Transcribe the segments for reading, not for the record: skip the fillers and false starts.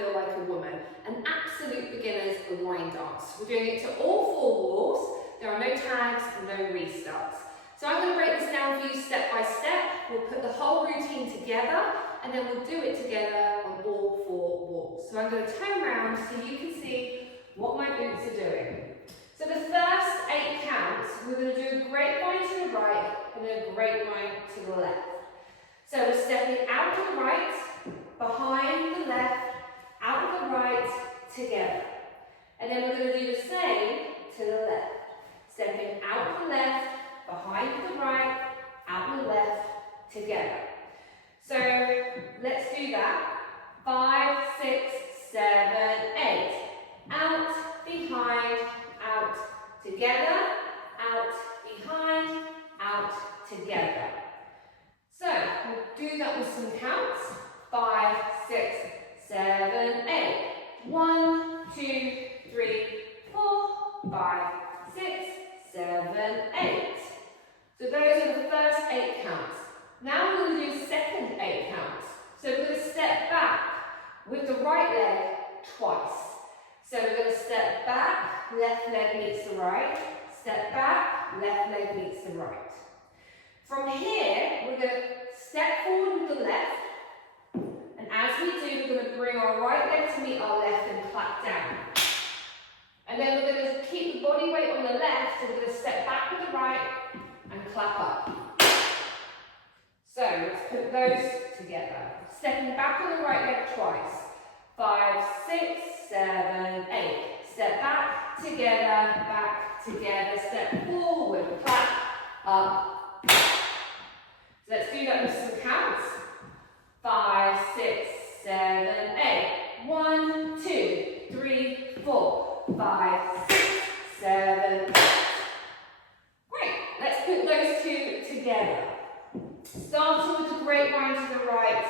feel like a woman. An absolute beginner's line dance. We're doing it to all 4 walls. There are no tags, no restarts. So I'm going to break this down for you step by step. We'll put the whole routine together and then we'll do it together on all 4 walls. So I'm going to turn around so you can see what my boots are doing. So the first 8 counts, we're going to do a grapevine to the right and then a grapevine to the left. So we're stepping out to the right, behind the left, out to the right, together. And then we're going to do the same to the left. Stepping out to the left, behind the right, out to the left, together. So let's do that. 5, 6, 7, 8. Out, behind, out, together, out, behind, out, together. So we'll do that with some counts. 5, 6, 7, 8. 1, 2, 3, 4, 5, 6, 7, 8. So those are the first 8 counts. Now we're going to do the second 8 counts. So we're going to step back with the right leg twice. So we're going to step back, left leg meets the right. Step back, left leg meets the right. From here, we're going to step forward with the left. And as we do, we're going to bring our right leg to meet our left and clap down. And then we're going to keep the body weight on the left, so we're going to step back with the right and clap up. So let's put those together. Stepping back on the right leg twice. 5, 6, 7, 8. Step back, together, step forward, clap, up. So let's do that with some counts. 5, 6, 7, 8. 1, 2, 3, 4, 5, 6, 7, 8. Great, let's put those 2 together. Starting with the grapevine to the right.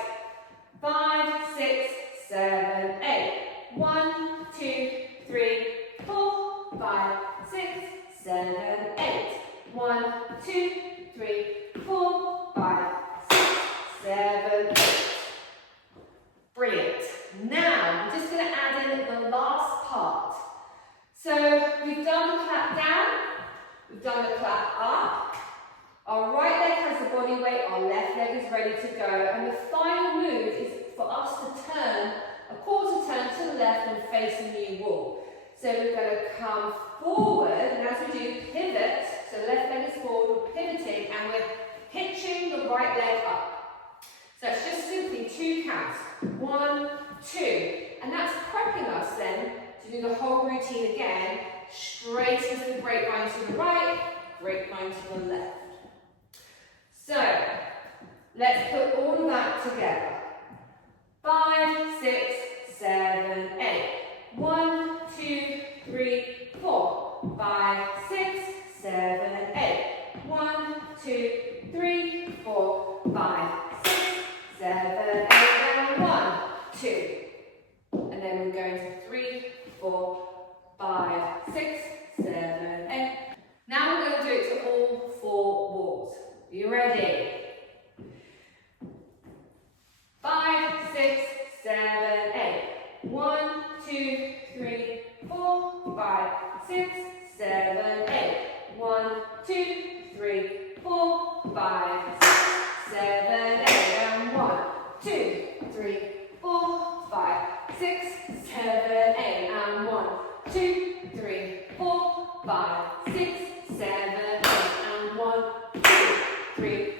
5, 6, 7, 8. 1, 2, 3, 4, 5, 6, 7, 8. 1, 2, 3, 4, 5, 6, 7, 8. Brilliant. Now, we're just going to add in the last part. So, we've done the clap down, we've done the clap up. Our right leg has the body weight, our left leg is ready to go. And the final move is for us to turn a quarter turn to the left and face a new wall. So we're going to come forward, and as we do, pivot. So left leg is forward, we're pivoting, and we're hitching the right leg up. So it's just simply 2 counts. 1, 2. And that's prepping us then to do the whole routine again, straight into the grapevine to the right, grapevine to the left. So let's put all of that together. 5, 6, 7, 8. 1, 2, 3, 4. 5, 6, 7, 8. 1, 2, 3, 4, 5, 6, 7, 8. And 1, 2. And then we're going to 3, 4, 5, 6, 7, 8. Now we're going to do it to all 4 walls. Are you ready? 5, 6, 7, 8. 1, 2, 3, 4, 5, 6, 7, 8. 1, 2, 3, 4, 5, 6, 7, 8. And 1, 2, 3, 4, 5, 6, 7, 8. And 1, 2, 3, 4, 5, 6, 7, 8. And 1, 2, 3,